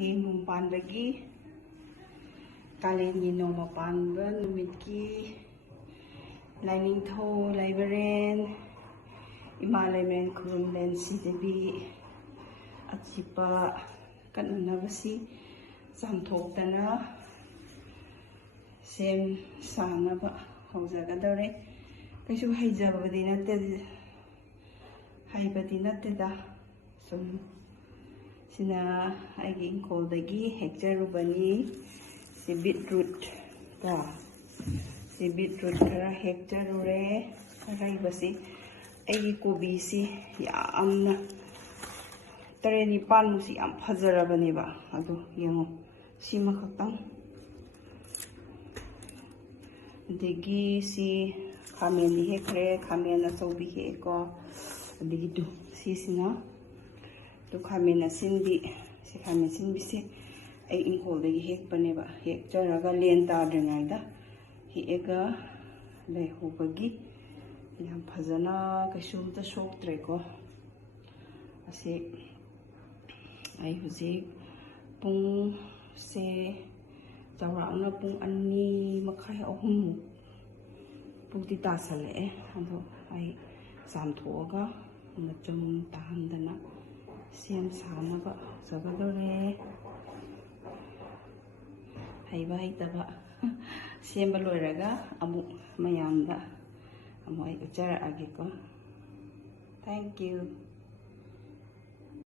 ꯍꯌꯦꯡ ꯄꯥꯟꯕꯒꯤ ꯀꯥꯂꯦꯟꯒꯤ ꯅꯣꯡꯃ ꯄꯥꯟꯕ ꯅꯨꯃꯤꯠꯀꯤ ꯂꯥꯏꯅꯤꯡꯊꯧ ꯂꯩꯕꯔꯦꯟ ꯏꯃꯥ ꯂꯩꯃꯔꯦꯟ ꯈꯨꯔꯨꯝꯕꯦꯟ ꯁꯤꯗꯦꯕꯤ ꯑꯆꯤꯞꯄ ꯀꯠꯅꯅꯕꯁꯤ ꯆꯥꯝꯊꯣꯛꯇꯅ ꯁꯦꯝ ꯁꯥꯅꯕ ꯍꯧꯖꯒꯗꯧꯔꯦ ꯀꯩꯁꯨ ꯍꯩꯕꯗꯤ ꯅꯠꯇꯦꯗ ꯁꯨꯝ sina aigi ingkoldagi hekjarubani si beetroot ta si beetroot khara hekjarure araibasi aigi kobi si yamna tareni panmu si yam phajarabani ba adu yengo sima khaktang degi si khamen hekre khamen asobi heko adigi tu si sina to khamena sinbi si khamen sinbi se ai ingkol dagi hek paneba hek jaraga len ta drengaida hi ega lai hobagi yam phajana kaisu ta sok tre ko ase ai huji pung se chawrangna pung anni makhai ahum pukti ta sale ado ai samthoga machum tahandana ꯁꯦꯝ ꯁꯥꯅꯕ ꯍꯧꯖꯒꯗꯧꯔꯦ ꯍꯩꯕ ꯍꯩꯇꯕ ꯁꯦꯝꯕ ꯂꯣꯏꯔꯒ ꯑꯃꯨꯛ ꯃꯌꯥꯝꯗ ꯑꯃꯨꯛ ꯑꯩ ꯎꯠꯆꯔꯛꯑꯒꯦꯀꯣ ꯊꯦꯡꯛ ꯌꯨ